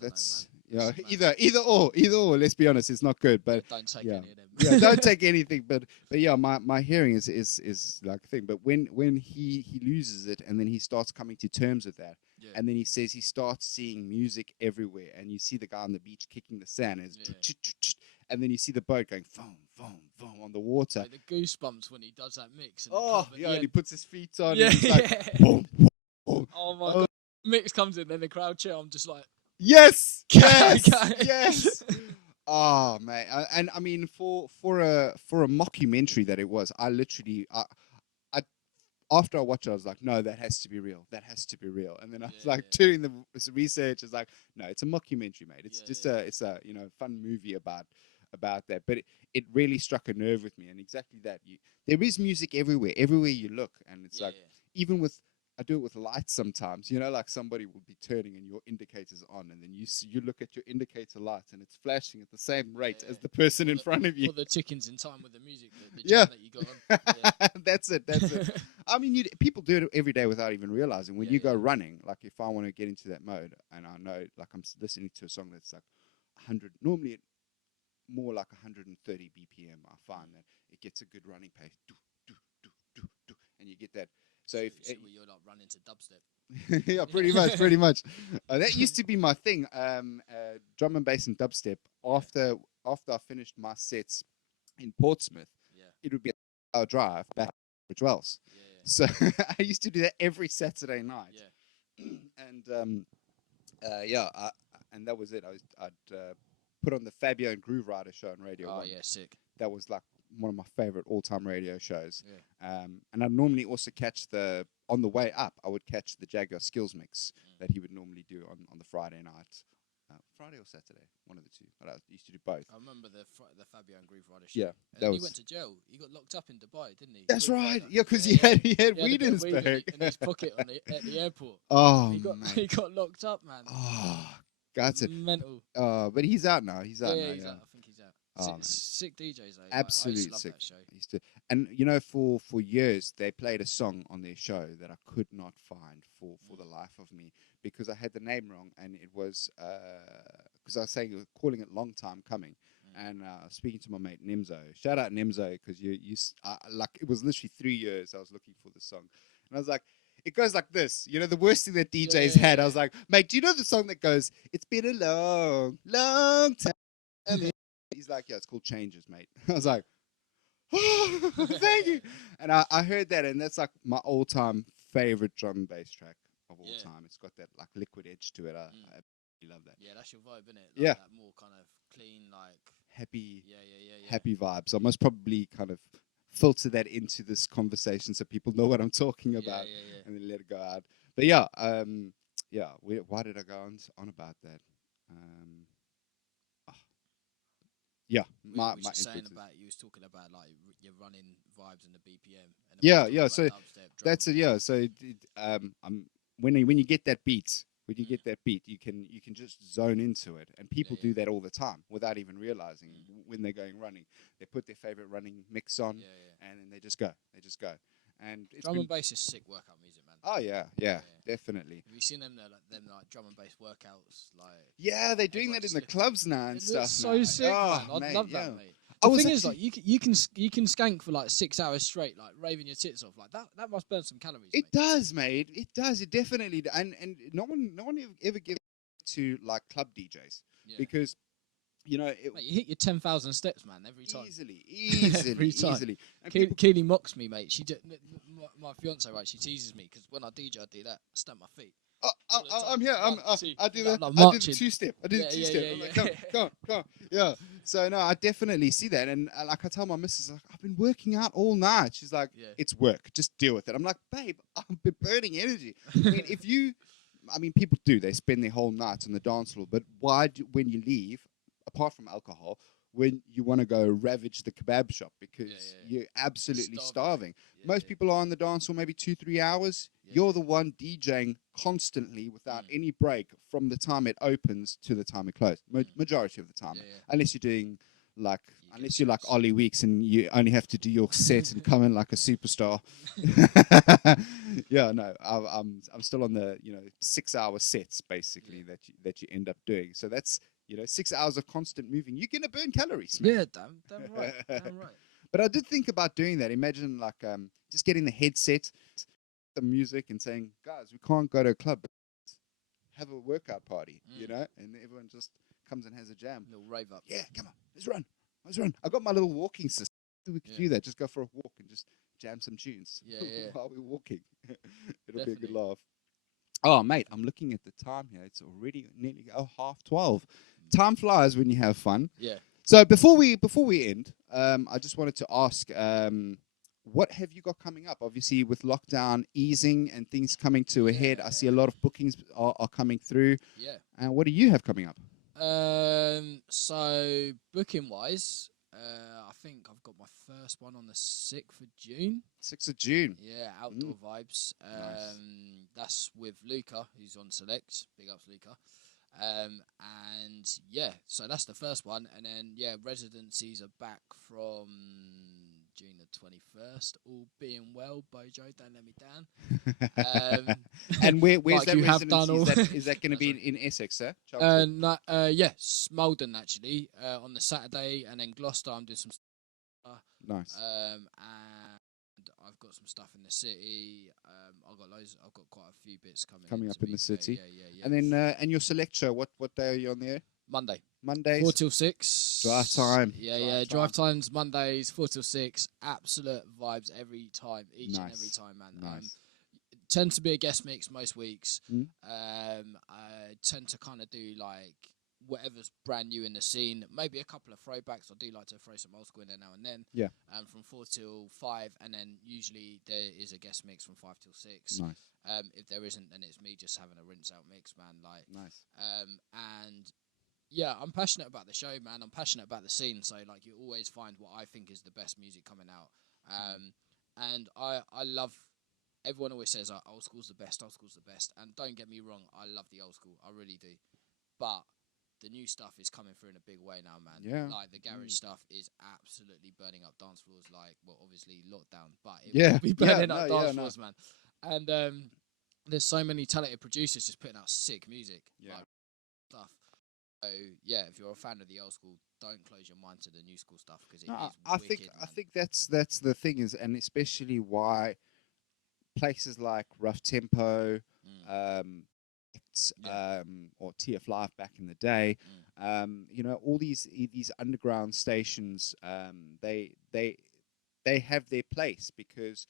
That's. Yeah, either or. Let's be honest, it's not good. But don't take any of them. Don't take anything. But yeah, my hearing is like a thing. But when he loses it, and then he starts coming to terms with that, and then he says he starts seeing music everywhere, and you see the guy on the beach kicking the sand, and then you see the boat going boom, boom, boom on the water. Like the goosebumps when he does that mix. And he puts his feet on. Yeah, and it's like, boom, boom. Oh my god, mix comes in, then the crowd cheer. I'm just like. Yes. Oh man, and I mean for a mockumentary that it was, I literally after I watched it, I was like, no, that has to be real. And then I was like doing the research. It's like, no, it's a mockumentary, mate. It's just a fun movie about that. But it really struck a nerve with me, and exactly that. There is music everywhere you look, and it's like even with I do it with lights sometimes. You know, like somebody will be turning and your indicator's on, and then you look at your indicator light and it's flashing at the same rate as the person in front of you. Or the chickens in time with the music, the Yeah. jam that you got on. Yeah. That's it. I mean, people do it every day without even realizing. When you go yeah. running, like if I want to get into that mode, and I know, like I'm listening to a song that's like 100, normally more like 130 BPM, I find that it gets a good running pace. Do, do, do, do, do, and you get that. So if you're not running to dubstep. yeah, pretty much. That used to be my thing. Drum and bass and dubstep. After I finished my sets in Portsmouth, it would be a drive back to Wells. Yeah. So I used to do that every Saturday night. Yeah. And and that was it. I'd put on the Fabio and Groove Rider show on Radio 1. Oh yeah, sick. That was like one of my favorite all-time radio shows. Yeah. And I'd normally also catch on the way up, I would catch the Jaguar Skills mix that he would normally do on the Friday night. Friday or Saturday, one of the two. But I used to do both. I remember the Fabio and Groove Rider show. Yeah, and he went to jail. He got locked up in Dubai, didn't he? That's right. Yeah, because he had weed in his bag. In his pocket at the airport. Oh, he got locked up, man. Oh, that's it. Mental. But he's out now. He's out now. He's out. I think he's out. Oh, sick DJs, though. Absolutely I used to love sick. that show. I used to, and you know, for years they played a song on their show that I could not find for the life of me, because I had the name wrong, and it was because I was saying calling it Long Time Coming, and speaking to my mate Nimzo. Shout out Nimzo, because you like it was literally 3 years I was looking for the song, and I was like, it goes like this, you know, the worst thing that DJs had. I was like, mate, do you know the song that goes, it's been a long time? He's like, yeah, it's called Changes, mate. I was like, oh, thank you. And I heard that, and that's like my all-time favorite drum and bass track of all time. It's got that like liquid edge to it. I really love that. Yeah, that's your vibe, isn't it? Yeah. That more kind of clean, like happy. Yeah. Happy vibes. I must probably kind of filter that into this conversation so people know what I'm talking about, and then let it go out. But yeah, why did I go on about that? Yeah, my saying about you was talking about like your running vibes and the BPM. And So dubstep, that's it. Yeah, so when you get that beat, you can just zone into it, and people do that all the time without even realizing. When they're going running, they put their favorite running mix on, and then they just go. And it's drum and bass is sick workout music, man. Oh yeah, definitely. Have you seen them like drum and bass workouts? Like they're doing that in the clubs now and stuff. So sick, man. I love that, mate. The thing is, like, you can skank for like 6 hours straight, like raving your tits off. Like that must burn some calories. It does, mate. It does. It definitely does. And no one ever gives to like club DJs because you know mate, you hit your 10,000 steps, man, every time. Easily, every time. Easily. Keely mocks me, mate. My fiance, right? She teases me because when I DJ, I do that. I stamp my feet. I'm here. I do that. Like I do the two-step. I'm like, come on. Yeah. So no, I definitely see that, and like I tell my missus, like, I've been working out all night. She's like, it's work. Just deal with it. I'm like, babe, I've been burning energy. I mean, people do. They spend their whole night on the dance floor, but why when you leave, apart from alcohol, when you want to go ravage the kebab shop because you're absolutely starving. Most people are on the dance for maybe 2-3 hours. You're the one DJing constantly without any break from the time it opens to the time it closes. Majority of the time, unless you're doing like, unless you're like Ollie Weeks and you only have to do your set and come in like a superstar. I'm still on the 6-hour sets basically that you end up doing. So that's 6 hours of constant moving. You're gonna burn calories, man. Yeah, damn right. But I did think about doing that. Imagine like just getting the headset, the music, and saying, guys, we can't go to a club, but have a workout party, and everyone just comes and has a jam. Little rave up. Yeah, come on, let's run. I got my little walking system. We could do that. Just go for a walk and just jam some tunes while we're walking. It'll be a good laugh. Oh, mate, I'm looking at the time here. It's already nearly 12:30. Time flies when you have fun. Yeah. So before we end, I just wanted to ask, what have you got coming up? Obviously, with lockdown easing and things coming to a head, I see a lot of bookings are coming through. Yeah. And what do you have coming up? So booking wise, I think I've got my first one on the 6th of June. 6th of June. Yeah, outdoor vibes. Nice. That's with Luca, who's on Select. Big ups, Luca. And yeah, so that's the first one. And then, yeah, residencies are back from June the 21st. All being well, Bojo, don't let me down. And where's like that you have residency? done all- Is that going to be in Essex, sir? Chelmsford? Yes, Malden actually on the Saturday, and then Gloucester. I'm doing some stuff. Nice. And I've got some stuff in the city. I've got loads. I've got quite a few bits coming up in the city. Yeah. And then and your select show, what day are you on there? Mondays. 4 till 6. Drive time. Yeah. Drive times Mondays 4 till 6. Absolute vibes every time, each and every time, man. Nice. Tend to be a guest mix most weeks. Mm. I tend to kind of do like whatever's brand new in the scene. Maybe a couple of throwbacks. I do like to throw some old school in there now and then. Yeah. From 4 till 5, and then usually there is a guest mix from 5 till 6. Nice. If there isn't, then it's me just having a rinse out mix, man. Like, Nice. And yeah, I'm passionate about the show, man. I'm passionate about the scene. So like, you always find what I think is the best music coming out. And I love. Everyone always says old school's the best. Old school's the best. And don't get me wrong, I love the old school. I really do. But the new stuff is coming through in a big way now, man. Yeah. Like the garage stuff is absolutely burning up dance floors. Like, well, obviously lockdown, but it will be burning up dance floors, man. And there's so many talented producers just putting out sick music, like stuff. So yeah, if you're a fan of the old school, don't close your mind to the new school stuff because I think that's the thing is, and especially why places like Rough Tempo, or TF Live back in the day, all these underground stations, they have their place, because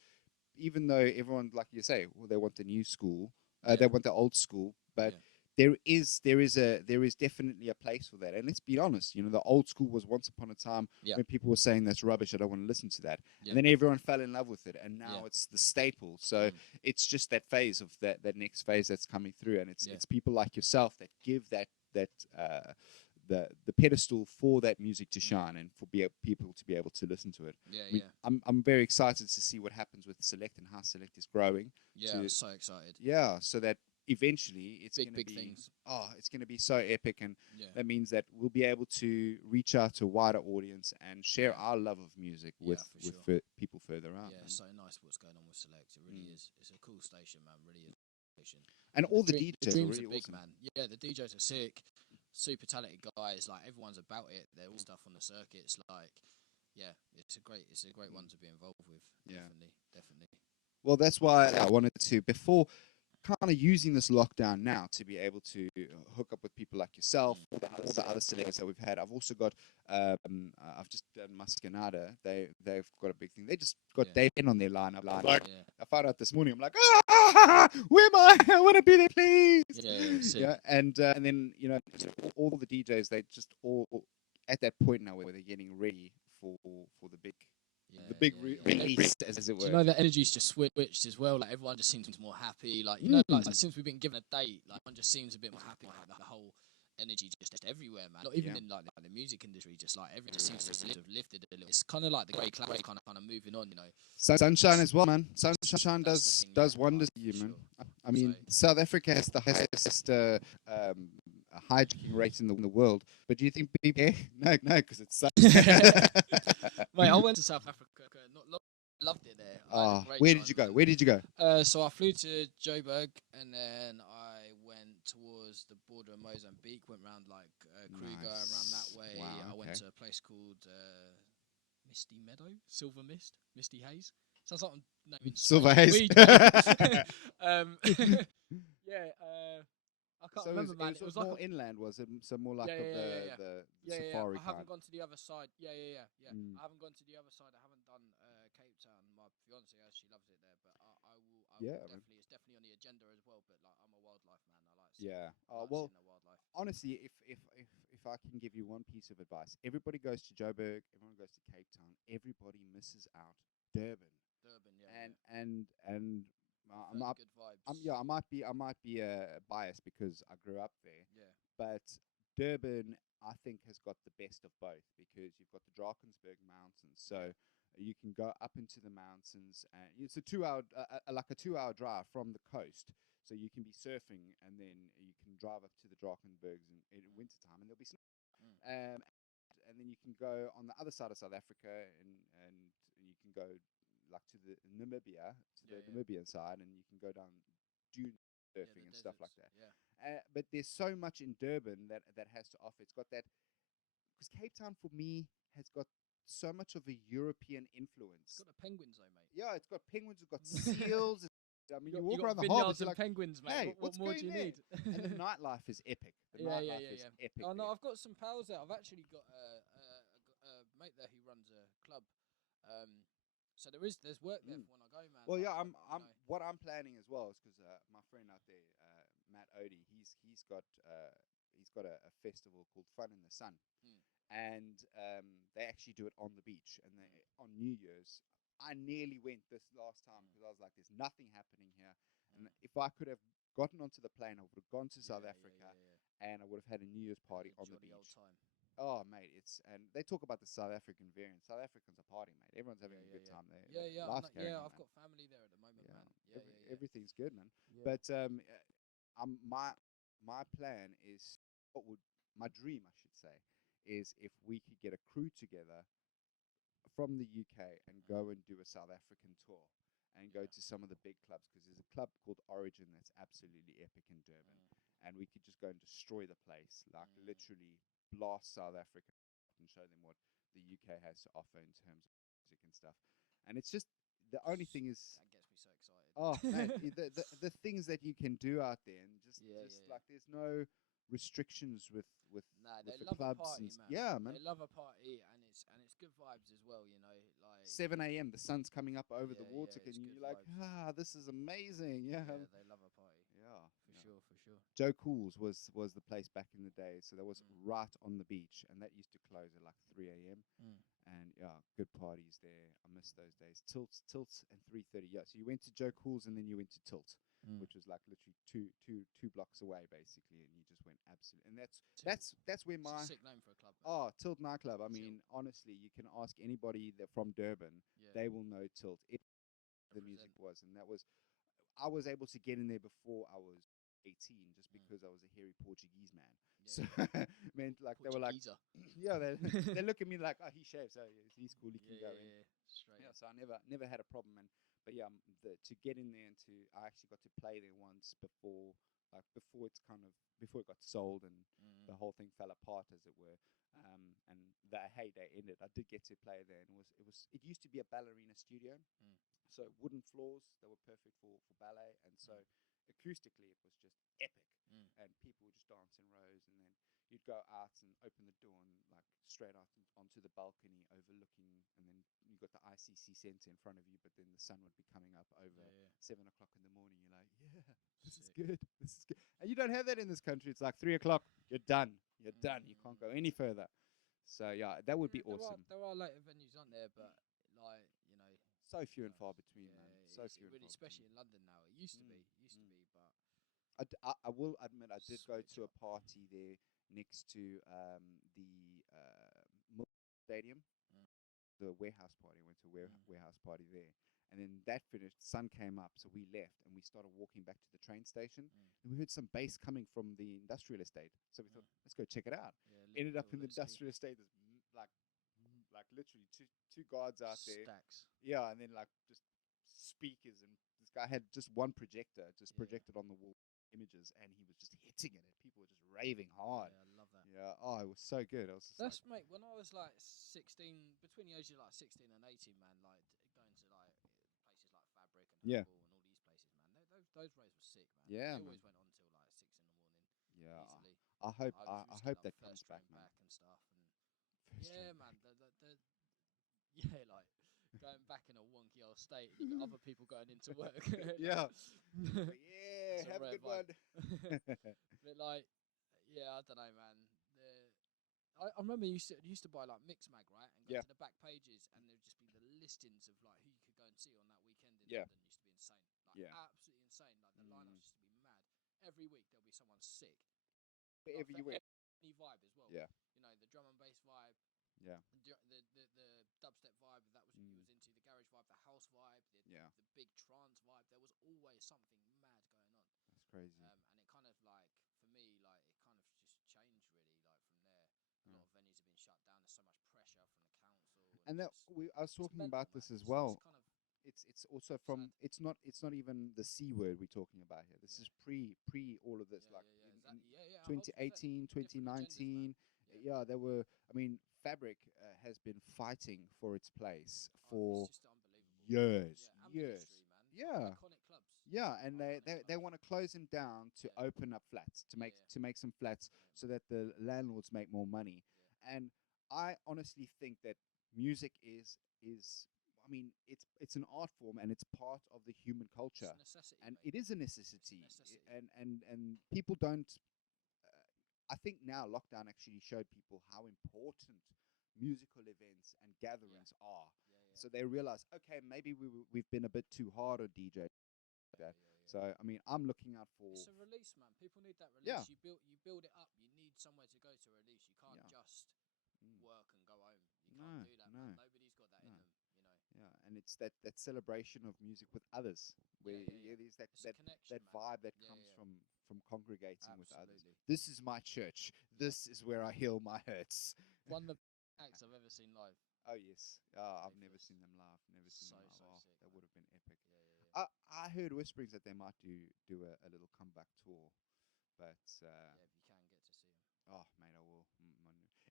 even though everyone, like you say, well, they want the new school, they want the old school, but there is definitely a place for that. And let's be honest, the old school was once upon a time when people were saying that's rubbish, I don't want to listen to that. And then everyone fell in love with it, and now it's the staple. So it's just that phase of that next phase that's coming through, and it's people like yourself that give that the pedestal for that music to shine and for people to be able to listen to it. I'm very excited to see what happens with Select and how Select is growing. I'm so excited. So that eventually it's going to be things. It's going to be so epic, and that means that we'll be able to reach out to a wider audience and share our love of music with people further out. Yeah, so nice what's going on with Select. It really is. It's a cool station, man. Really is. Station. And all the DJs dreams are really big, awesome. man. Yeah, the DJs are sick. Super talented guys. Like, everyone's about it. They're all stuff on the circuits. Like, yeah, it's a great one to be involved with. Definitely. Well, that's why I wanted to, before kind of using this lockdown now, to be able to hook up with people like yourself, all the other selectors that we've had. I've also got, I've just done Mascanada. They've got a big thing. They just got David on their lineup. I found out this morning. I'm like, where am I? I want to be there, please. And then all the DJs, they just all at that point now where they're getting ready for the big. The big release, as it were. Do you know the energy's just switched as well? Like, everyone just seems more happy. Like, like since we've been given a date, like, everyone just seems a bit more happy. Like, the whole energy just everywhere, man. Not even in like the music industry, just like everything just seems to have lifted a little. It's kind of like the grey cloud kind of moving on, Sunshine as well, man. Sunshine does wonders for you, man. I mean, South Africa has the highest hijacking rate in the world, but do you think people? No, because it's Mate, I went to South Africa. Loved it there. Where did you go? So I flew to Joburg, and then I went towards the border of Mozambique. Went round like Kruger, around that way. Wow, I went to a place called Misty Meadow, Silver Mist, Misty Haze. Sounds like I'm naming Silver Haze. weed. I can't remember, man. It was like more inland, was it? So more like the safari. I haven't gone to the other side. I haven't gone to the other side. I haven't done Cape Town. My fiance, she loves it there, but I will. Definitely, it's definitely on the agenda as well. But like, I'm a wildlife man. I like seeing, well, seeing the wildlife. Honestly, if I can give you one piece of advice, everybody goes to Joburg, everyone goes to Cape Town, everybody misses out Durban. And I'm up. Good vibes. I might be biased because I grew up there. Yeah. But Durban I think has got the best of both, because you've got the Drakensberg Mountains, so you can go up into the mountains, and it's a 2 hour, like a 2 hour drive from the coast. So you can be surfing, and then you can drive up to the Drakensbergs in wintertime, and there'll be snow. And then you can go on the other side of South Africa, and you can go like to the Namibia, to the Namibian side, and you can go down dune surfing and stuff like that. But there's so much in Durban that has to offer. It's got that, because Cape Town for me has got so much of a European influence. It's got the penguins though, mate. Yeah, it's got penguins, it's got seals. I mean, you walk got around the harbour, vineyards you're and like, penguins, mate. hey, what what's more going do you there? need? And the nightlife is epic. The nightlife is epic. Oh no, there. I've got some pals there. I've actually got a mate there who runs a club. So there's work there for when I go, man. Well, like, yeah, you know. what I'm planning as well is because my friend out there, Matt Odie, he's got a festival called Fun in the Sun, and they actually do it on the beach, and on New Year's. I nearly went this last time because I was like, "There's nothing happening here," and if I could have gotten onto the plane, I would have gone to South Africa, and I would have had a New Year's party on the beach. Old time. Oh, mate, and they talk about the South African variant. South Africans are partying, mate. Everyone's having a good time there. Life's carrying on, I've man. got family there at the moment, man. Everything's good, man. Yeah. But my plan is, my dream, I should say, is if we could get a crew together from the UK and go and do a South African tour and go to some of the big clubs, because there's a club called Origin that's absolutely epic in Durban, and we could just go and destroy the place, like literally blast South Africa and show them what the UK has to offer in terms of music and stuff. And it's just, the only thing is, that gets me so excited. oh man, the things that you can do out there, and just like there's no restrictions with they the love clubs a party, and man. yeah, man. They love a party, and it's good vibes as well, you know. Like 7 a.m. the sun's coming up over the water, it's and good you're like, vibes. this is amazing. Yeah, they love a party. For sure. Joe Cool's was the place back in the day, so that was right on the beach, and that used to close at like 3 a.m. And good parties there. I miss those days. Tilts, and 3:30. Yeah, so you went to Joe Cool's and then you went to Tilt, which was like literally two blocks away basically, and you just went absolutely. And that's where my sick name for a club. Tilt nightclub. I mean, honestly, you can ask anybody that from Durban, they will know Tilt. The music was, and I was able to get in there before I was 18, just because I was a hairy Portuguese man. So meant like they were like, they look at me like, oh, he shaves, so he's cool, he can go in. Straight. Yeah, so I never had a problem, but yeah, to get in there, and I actually got to play there once before it got sold and the whole thing fell apart, as it were. And the heyday ended. I did get to play there, and it used to be a ballerina studio, so wooden floors, they were perfect for ballet, and so acoustically it was just epic, and people would just dance in rows, and then you'd go out and open the door and like straight out onto the balcony overlooking, and then you got the ICC Centre in front of you, but then the sun would be coming up over 7 o'clock in the morning. You're like, this is good, and you don't have that in this country. It's like 3 o'clock, you're done, you can't go any further. So yeah, that would be awesome. There are later venues, aren't there? But like, you know, so few and far between, man. So few and far especially between. in London now. It used to be, but I will admit I did go to a party there next to the stadium, the warehouse party. I went to a warehouse party there, and then that finished. Sun came up, so we left and we started walking back to the train station, and we heard some bass coming from the industrial estate. So we thought, let's go check it out. Ended up in the industrial estate. There's like literally two guards out there. Stacks. Yeah, and then like just speakers, and this guy had just one projector, projected on the wall images, and he was just hitting it, and people were just raving hard. Yeah, I love that. Yeah, oh, it was so good. I was just mate, when I was like 16, between the ages of like 16 and 18, man, like going to like places like Fabric and Humble and all these places, man, those raves were sick, man. Yeah, they always went on till like 6 in the morning. Yeah, easily. I hope that comes back, man. And stuff, and man, like going back in a wonky old state, and you got other people going into work. Yeah, have a good one. But like, I don't know, man. I remember you used to buy like Mixmag, right, and go to the back pages, and there'd just be the listings of like who you could go and see on that weekend in London. Used to be insane, like absolutely insane. Like the lineups used to be mad. Every week there'll be someone sick. But every week, any vibe as well. Yeah. drum and bass vibe. Yeah. The dubstep vibe, if that was what you was into, the garage vibe, the house vibe, the big trance vibe. There was always something mad going on. That's crazy. And it kind of like, for me, like it kind of just changed really. Like from there, a lot of venues have been shut down. There's so much pressure from the council. And that I was talking mental, about man. this as It's well. kind of It's also from it's not even the C word we're talking about here. This is pre all of this, like in 2018, 2019. Yeah, there were. I mean, Fabric has been fighting for its place for it's just unbelievable. years. History, man. Yeah. Iconic clubs. Yeah, and they Iconic want to close them down to open up flats, to make some flats so that the landlords make more money. And I honestly think that music is I mean, it's an art form and it's part of the human culture. It's a necessity, And mate. it is a necessity. It's a necessity. And people don't I think now lockdown actually showed people how important musical events and gatherings are. So they realize, okay, maybe we've been a bit too hard on DJ. So I mean, I'm looking out for. It's a release, man. People need that release. Yeah. You build it up. You need somewhere to go to release. You can't just work and go home. You can't do that, man. Nobody's got that in them, you know. Yeah, and it's that celebration of music with others, where there's that vibe that comes from congregating with others. This is my church. This is where I heal my hurts. One of the acts I've ever seen live. Oh yes, I've never seen them live. Never seen them live. Sick, that would have been epic. Yeah. I heard whisperings that they might do a little comeback tour, but if you can get to see them. oh mate, I will.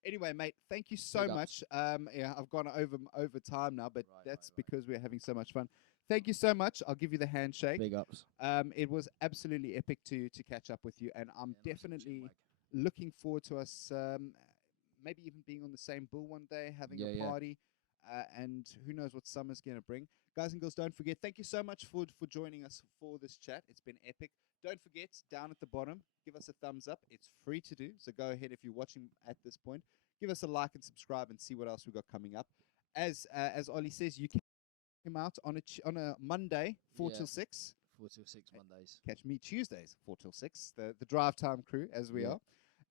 Anyway, mate, thank you so much. I've gone over time now, but that's because we're having so much fun. Thank you so much. I'll give you the handshake. Big ups. It was absolutely epic to catch up with you, and I'm definitely looking forward to us maybe even being on the same bill one day, having a party, and who knows what summer's going to bring. Guys and girls, don't forget, thank you so much for joining us for this chat. It's been epic. Don't forget, down at the bottom, give us a thumbs up. It's free to do, so go ahead if you're watching at this point. Give us a like and subscribe and see what else we've got coming up. As Ollie says, you can check him out on a Monday, 4 till 6. 4 till 6 Mondays. Catch me Tuesdays, 4 till 6. The drive time crew, as we are.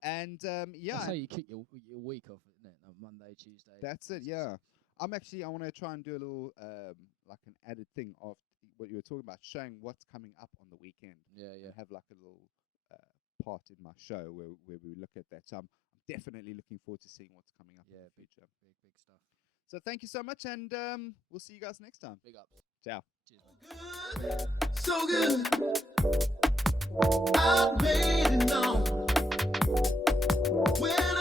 And that's how you kick your week off, isn't it? No, Monday, Tuesday. That's it. Yeah. I want to try and do a little like an added thing of what you were talking about, showing what's coming up on the weekend. And have like a little part in my show where we look at that. So I'm definitely looking forward to seeing what's coming up in the future. Big stuff. So thank you so much, and we'll see you guys next time. Big ups. Ciao. Cheers, man. So good. I made it known when